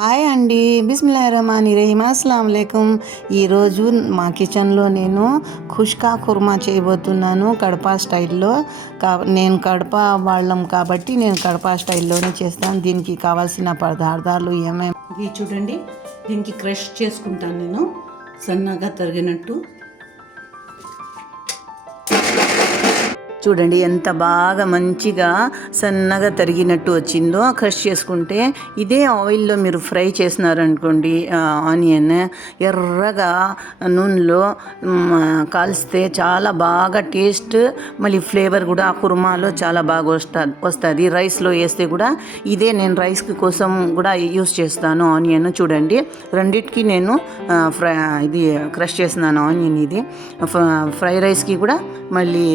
Hi అండి, బిస్మిల్లాహిర్రహమానిర్రహీం. అస్సలాము అలైకుం. ఈరోజు మా కిచెన్లో నేను ఖుష్కా కుర్మా చేయబోతున్నాను కడప స్టైల్లో. నేను కడప వాళ్ళం కాబట్టి నేను కడప స్టైల్లోనే చేస్తాను. దీనికి కావాల్సిన పదార్థాలు ఏమేమి ఇది చూడండి. దీనికి క్రష్ చేసుకుంటాను నేను సన్నగా తరిగినట్టు. చూడండి ఎంత బాగా మంచిగా సన్నగా తరిగినట్టు వచ్చిందో. క్రష్ చేసుకుంటే ఇదే ఆయిల్లో మీరు ఫ్రై చేసినారనుకోండి, ఆనియన్ ఎర్రగా నూనెలో కాల్స్తే చాలా బాగా టేస్ట్, మళ్ళీ ఫ్లేవర్ కూడా ఆ కుర్మాలో చాలా బాగా వస్తుంది. రైస్లో వేస్తే కూడా ఇదే నేను రైస్ కోసం కూడా యూస్ చేస్తాను ఆనియన్. చూడండి, రెండిటికి నేను ఇది క్రష్ చేసినాను ఆనియన్. ఇది ఫ్రై రైస్కి కూడా మళ్ళీ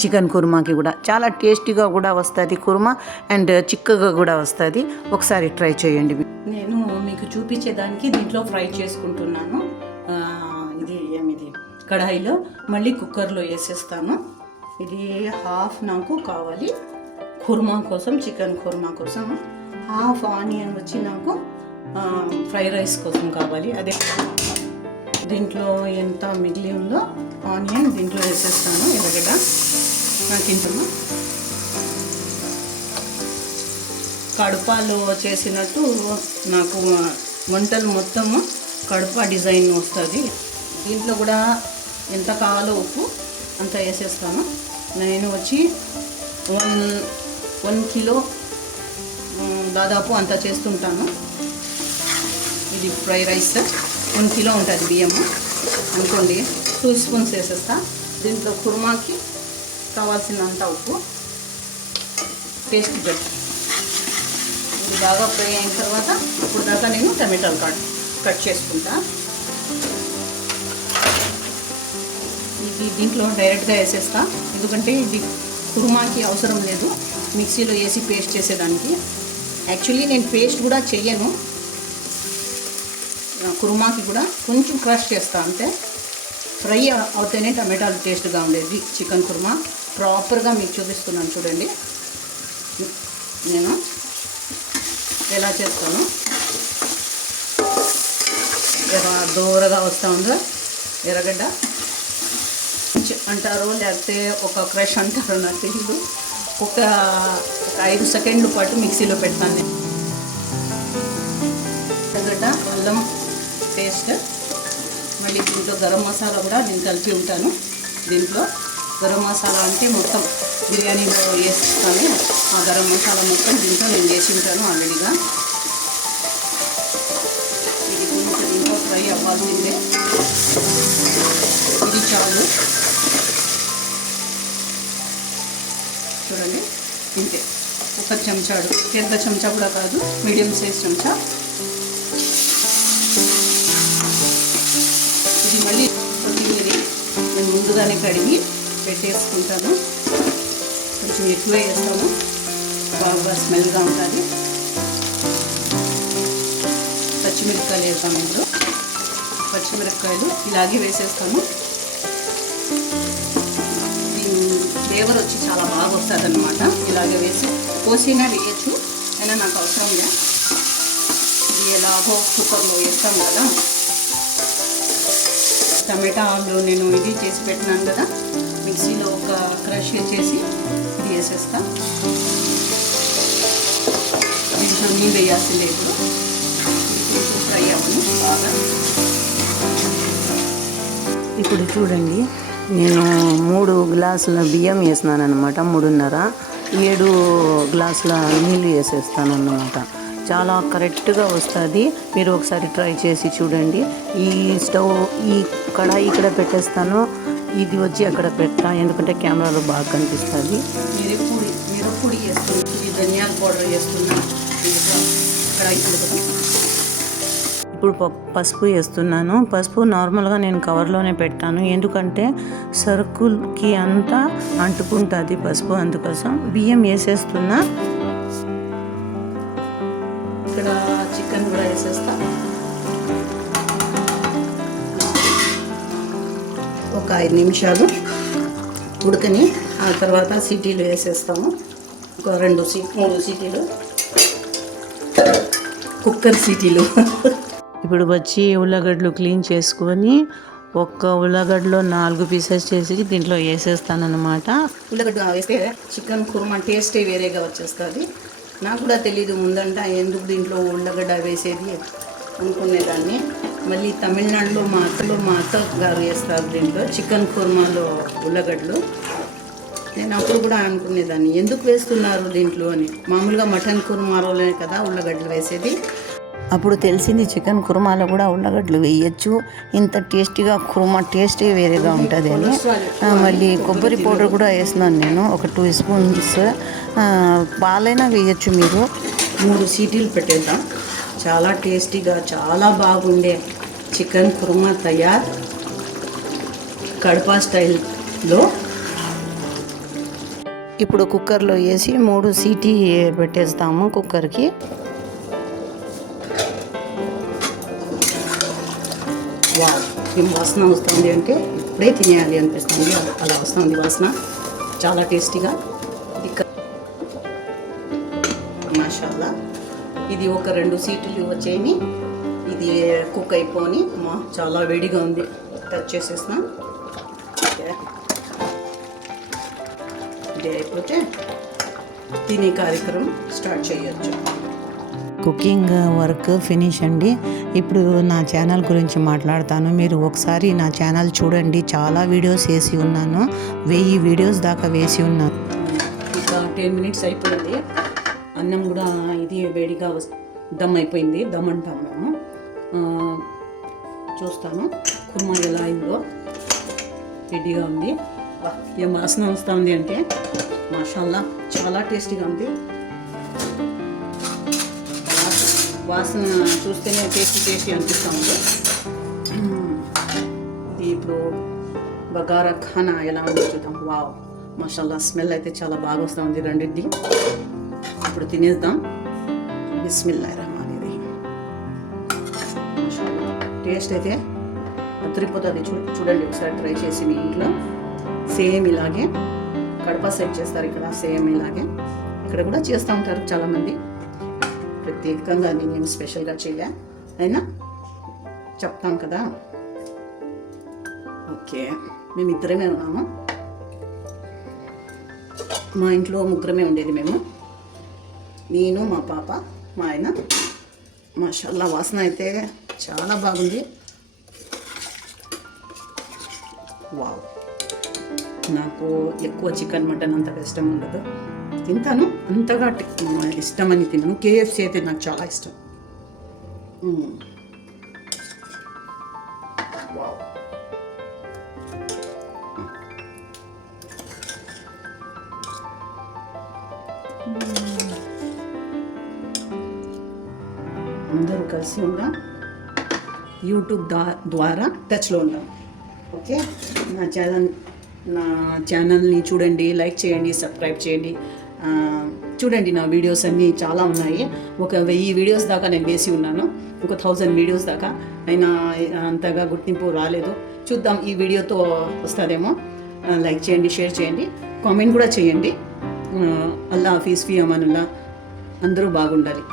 చికెన్ కుర్మాకి కూడా చాలా టేస్టీగా కూడా వస్తుంది కుర్మా, అండ్ చిక్కగా కూడా వస్తుంది. ఒకసారి ట్రై చేయండి. నేను మీకు చూపించేదానికి దీంట్లో ఫ్రై చేసుకుంటున్నాను. ఇది కడాయిలో మళ్ళీ కుక్కర్లో వేసేస్తాను. ఇది హాఫ్ నాకు కావాలి కుర్మా కోసం, చికెన్ కుర్మా కోసం. హాఫ్ ఆనియన్ వచ్చి నాకు ఫ్రై రైస్ కోసం కావాలి. అదే దీంట్లో ఎంత మిగిలి ఉందో ఆనియన్ దీంట్లో వేసేస్తాను. ఎర్రగడ్డ నాకు ఇంతను కడపలో చేసినట్టు నాకు వంటలు మొత్తము కడప డిజైన్ వస్తుంది. దీంట్లో కూడా ఎంత కావాలో ఉప్పు అంత వేసేస్తాను. నేను వచ్చి 1 కిలో దాదాపు అంత చేస్తుంటాను. ఇది ఫ్రై రైస్ 1 కిలో ఉంటుంది బియ్యము అనుకోండి. 2 స్పూన్స్ వేసేస్తా. దీంట్లో కుర్మాకి కావాల్సినంత ఉప్పు, టేస్ట్ పెట్టి ఇది బాగా ఫ్రై అయిన తర్వాత ఇప్పుడు దాకా నేను టమాటాలు కట్ చేసుకుంటా. ఇది దీంట్లో డైరెక్ట్గా వేసేస్తా, ఎందుకంటే ఇది కుర్మాకి అవసరం లేదు మిక్సీలో వేసి పేస్ట్ చేసేదానికి. యాక్చువల్లీ నేను పేస్ట్ కూడా చెయ్యను, కుర్మాకి కూడా కొంచెం క్రష్ చేస్తా అంతే. ఫ్రై అవుతేనే టమాటాలు టేస్ట్గా ఉండేది చికెన్ కుర్మా. ప్రాపర్గా మీకు చూపిస్తున్నాను చూడండి నేను ఎలా చేస్తాను. దూరగా వస్తూ ఉందో ఎర్రగడ్డ అంటారో లేకపోతే ఒక క్రష్ అంటారో నాకు తెలియదు. ఒక 5 సెకండ్ల పాటు మిక్సీలో పెడతాను నేను. ఎర్రగడ్డ, అల్లం పేస్ట్, మళ్ళీ దీంట్లో గరం మసాలా కూడా నేను కలిపి ఉంటాను. దీంట్లో గరం మసాలా అంటే మొత్తం బిర్యానీలో వేస్తాను. ఆ గరం మసాలా మొత్తం దీంట్లో నేను వేసి ఉంటాను ఆల్రెడీగా. ఇది కొంచెం దీంట్లో ఫ్రై అవ్వాల్సిందే. ఇది చాలు చూడండి. ఇంతే, ఒక చెంచాడు, పెద్ద చెంచా కూడా కాదు, మీడియం సైజ్ చెంచా. ఇది మళ్ళీ కొత్తిమీర నేను ముందుగానే కడిగి పెట్టేసుకుంటాను. కొంచెం ఎక్కువ వేస్తాము, బాగా స్మెల్గా ఉంటుంది. పచ్చిమిరపకాయలు వేస్తాము. ఇప్పుడు పచ్చిమిరపకాయలు ఇలాగే వేసేస్తాము. ఫ్లేవర్ వచ్చి చాలా బాగా వస్తుంది అన్నమాట. ఇలాగే వేసి కోసినా వేయచ్చు, అయినా నాకు అవసరం లేదు. ఇది ఎలాగో కుక్కర్లో వేస్తాం కదా. టమాటాలు నేను ఇది చేసి పెట్టినాను కదా, మిక్సీలో ఒక క్రష్ చేసి ఇది వేసేస్తా. దీంట్లో నీళ్ళు వేయాల్సిందే. ఇప్పుడు కొంచెం ఫ్రై అవ్వను బాగా. ఇప్పుడు చూడండి, నేను 3 గ్లాసుల బియ్యం వేసినాను అనమాట. 3.5, 7 గ్లాసుల నీళ్ళు వేసేస్తాను అన్నమాట. చాలా కరెక్ట్గా వస్తుంది. మీరు ఒకసారి ట్రై చేసి చూడండి. ఈ స్టవ్, ఈ కడాయి ఇక్కడ పెట్టేస్తాను, ఇది వచ్చి అక్కడ పెట్టా, ఎందుకంటే కెమెరాలో బాగా కనిపిస్తుంది. మిరప్పొడి వేస్తున్నాను, ఇది ధనియాల పౌడర్ వేస్తున్నాను. ఇప్పుడు పసుపు వేస్తున్నాను. పసుపు నార్మల్గా నేను కవర్లోనే పెట్టాను, ఎందుకంటే సరుకులకి అంతా అంటుకుంటుంది పసుపు, అందుకోసం. బియ్యం వేసేస్తున్నా. ఇక్కడ చికెన్ కూడా వేసేస్తా. ఒక 5 నిమిషాలు ఉడకని ఆ తర్వాత సీటీలు వేసేస్తాము. ఒక 2-3 సీటీలు. కుక్కర్ సీటీలు. ఇప్పుడు వచ్చి ఉల్లగడ్డలు క్లీన్ చేసుకొని ఒక్క ఉల్లగడ్డలో 4 పీసెస్ చేసి దీంట్లో వేసేస్తానన్నమాట. ఉల్లగడ్డ వేస్తే చికెన్ కుర్మా టేస్టే వేరేగా వచ్చేస్తుంది. నాకు కూడా తెలీదు ముందంట ఎందుకు దీంట్లో ఉల్లగడ్డ వేసేది అనుకునేదాన్ని. మళ్ళీ తమిళనాడులో మా అత్త గారు వేస్తారు దీంట్లో చికెన్ కుర్మాలో ఉల్లగడ్డలు. నేను అప్పుడు కూడా అనుకునేదాన్ని ఎందుకు వేస్తున్నారు దీంట్లో అని. మామూలుగా మటన్ కుర్మాలోనే కదా ఉల్లగడ్డలు వేసేది. అప్పుడు తెలిసింది చికెన్ కుర్మాలో కూడా ఉల్లగడ్డలు వేయచ్చు, ఇంత టేస్టీగా కుర్మా టేస్టే వేరేగా ఉంటుంది అని. మళ్ళీ కొబ్బరి పౌడర్ కూడా వేస్తున్నాను నేను, ఒక 2 స్పూన్స్. పాలైనా వేయచ్చు మీరు. 3 సీటీలు పెట్టేద్దాం. చాలా టేస్టీగా చాలా బాగుండే చికెన్ కుర్మా తయారు కడప స్టైల్లో. ఇప్పుడు కుక్కర్లో వేసి 3 సీటీ పెట్టేస్తాము కుక్కర్కి. వావ్, ఏం వాసన వస్తుంది అంటే ఇప్పుడే తినేయాలి అనిపిస్తుంది. అలా వస్తుంది వాసన, చాలా టేస్టీగా. మాషాల్లా, ఇది ఒక 2 సీట్లు వచ్చేయని ఇది కుక్ అయిపోని. చాలా వేడిగా ఉంది, టచ్ చేసేస్తాం. ఇది అయిపోతే తినే కార్యక్రమం స్టార్ట్ చేయొచ్చు. కుకింగ్ వర్క్ ఫినిష్ అండి. ఇప్పుడు నా ఛానల్ గురించి మాట్లాడతాను. మీరు ఒకసారి నా ఛానల్ చూడండి, చాలా వీడియోస్ వేసి ఉన్నాను, 1000 వీడియోస్ దాకా వేసి ఉన్నాను. ఇంకా 10 మినిట్స్ అయిపోయింది. అన్నం కూడా ఇది వేడిగా దమ్ అయిపోయింది. దమ్ అంటాం మేము. చూస్తాను కుర్మా ఎలా అయిందో. రెడీగా ఉంది. ఏం వాసన వస్తుంది అంటే మాషాల్లా చాలా టేస్టీగా ఉంది. వాసన చూస్తేనే టేస్టీ అనిపిస్తూ ఉంది. ఇది ఇప్పుడు బగారా ఖానా ఎలా ఉందో చూద్దాం. వావ్, మాషాల్లా, స్మెల్ అయితే చాలా బాగా వస్తూ ఉంది రెండింటిది. ఇప్పుడు తినేద్దాం. బిస్మిల్లాహిర్ రహమానిర్ రహీం. మాషాల్లా, టేస్ట్ అయితే అదిరిపోతుంది. చూడండి ఒకసారి ట్రై చేసి మీ ఇంట్లో. సేమ్ ఇలాగే కడప సైడ్ చేస్తారు, ఇక్కడ సేమ్ ఇలాగే ఇక్కడ కూడా చేస్తూ ఉంటారు చాలామంది. ప్రత్యేకంగా నేనేం స్పెషల్గా చేయలే, అయినా చెప్తాం కదా. ఓకే, మేము ఇద్దరమే ఉన్నాము. మా ఇంట్లో ముగ్గురమే ఉండేది మేము, నేను, మా పాప, మా ఆయన. మాషాల్లా, వాసన అయితే చాలా బాగుంది. వావ్, నాకు ఎక్కువ చికెన్ మటన్ అంతగా ఇష్టం ఉండదు. తింటాను, అంతగా ఇష్టమని తిన్నాను. KFC అయితే నాకు చాలా ఇష్టం. వావ్, అందరూ కలిసి ఉందాం. యూట్యూబ్ ద్వారా టచ్లో ఉందాం. ఓకే, నా ఛానల్ని చూడండి, లైక్ చేయండి, సబ్స్క్రైబ్ చేయండి. చూడండి, నా వీడియోస్ అన్నీ చాలా ఉన్నాయి. ఒక 1000 వీడియోస్ దాకా నేను వేసి ఉన్నాను, ఒక 1000 వీడియోస్ దాకా. అయినా అంతగా గుర్తింపు రాలేదు. చూద్దాం, ఈ వీడియోతో వస్తుందేమో. లైక్ చేయండి, షేర్ చేయండి, కామెంట్ కూడా చేయండి. అల్లా హఫీజ్, ఫీ అమానుల్లా. అందరూ బాగుండాలి.